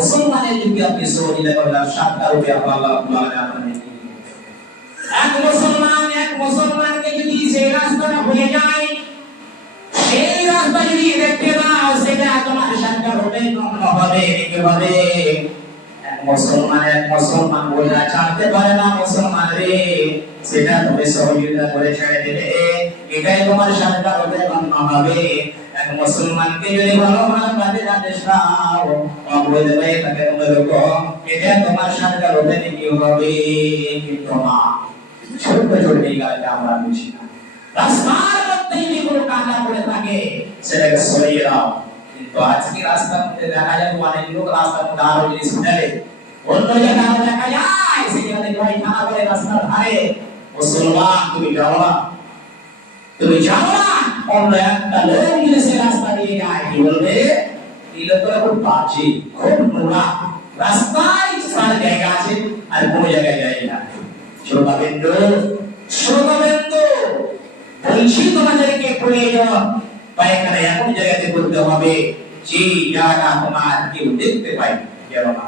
মুসলমানের যদি আপনি সহিলে করলেন সাতটা রূপে আল্লাহ এক মুসলমান, এক মুসলমানকে যদি সেই ভুলে যায়, সেই রাস্তা যদি দেখতে সেটা তোমার সাতটা হবে, একেবারে। মুসলমান, এক মুসলমান পারে না মুসলমান রে। সেটা তুমি সহযোগিতা করে ছেড়ে দেবে এটাই তোমার সাতটা রূপে হবে। এক মুসলমানকে যদি ভালো ভালো কাজে জানিস নাও বলে দেবে তাকে দেখো, এটা তোমার সাতটা রূপে কি হবে? কিন্তু না ছোট্ট ছোট্ট এই গাড়িটা আমরা বুঝি দাও। মুসলমান, তুমি যাও না। তুমি যাও না। অন্য একটা লোক রাস্তা দিয়ে যায়। কি বলবে এই লোকটা খুব বাজে খুব নোংরা রাস্তায় সার জায়গা আছে, আর কোনো জায়গায় যায় না। শ্রোতাবিন্দু শ্রোতাবিন্দু বলছি তোমাদেরকে প্রয়োজন পায়খানা এমন জায়গাতে করতে হবে, যে জায়গা তোমার কেউ দেখতে পাই যেন না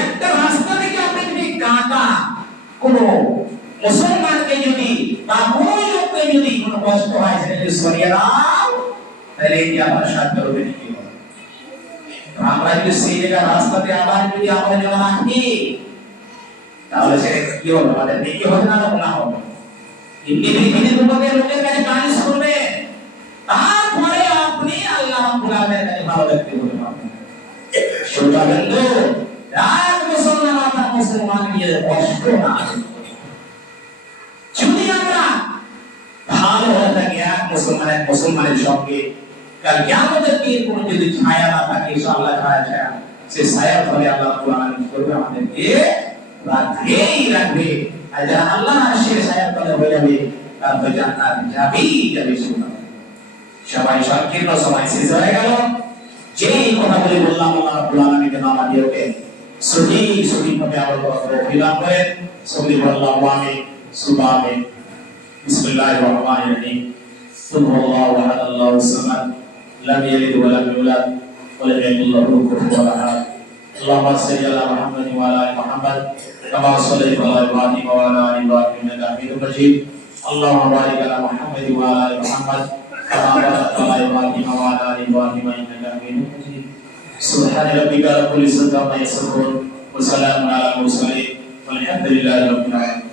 একটা রাস্তা থেকে আপনি যদি কাঁটা কোন মুসলমানকে যদি বা কোন যদি কোনো কষ্ট হয়, সেটা যদি সরিয়ে দাও, তাহলে এই যে আমার সাধ্য হবে নাকি আমরা যদি সেই জায়গায় রাস্তাতে আবার যদি আমাদের জন্য রাখি তাহলে সেটা কি হবে? আমাদের নেকি হবে না না হবে? এমনি পৃথিবীর উপরে লোকের কাছে কাজ করবে। তারপরে আপনি আল্লাহ রাব্বুল আলামিনের কাছে ভালো ব্যক্তি হতে পারবেন। শ্রোতা বন্ধু এক মুসলমান আপনার মুসলমান নিয়ে কষ্ট না যদি আমরা ভালো হয়ে থাকি এক মুসলমান এক মুসলমানের সঙ্গে কাল কিয়ামতের দিন কোনো যদি ছায়া না থাকে ইনশাআল্লাহ ছায়া ছায়া সে ছায়ার ফলে আল্লাহ রাব্বুল আলামিন করবে আমাদেরকে রাখবেই রাখবে আর যারা আল্লাহ আরশের ছায়ার তলে হয়ে যাবে তারপর জান্নাত যাবেই যাবে শুনলাম সবাই সংকীর্ণ সময় শেষ হয়ে গেল যেই কথাগুলি বললাম আল্লাহ রাব্বুল আলামিন যেন আমাদেরকে সঠিক সঠিকভাবে আমল করতে অভিলাম করেন সবই বললাম আমি بسم الله الرحمن الرحيم قل هو الله احد الله الصمد لم يلد ولم يولد ولم يكن له كفوا احد اللهم صل على محمد وعلى ال محمد كما صليت على إبراهيم وعلى ال إبراهيم انك حميد مجيد اللهم بارك على محمد وعلى ال محمد كما باركت على إبراهيم وعلى ال إبراهيم انك حميد مجيد سبحان ربك رب العزه عما يصفون وسلام على المرسلين والحمد لله رب العالمين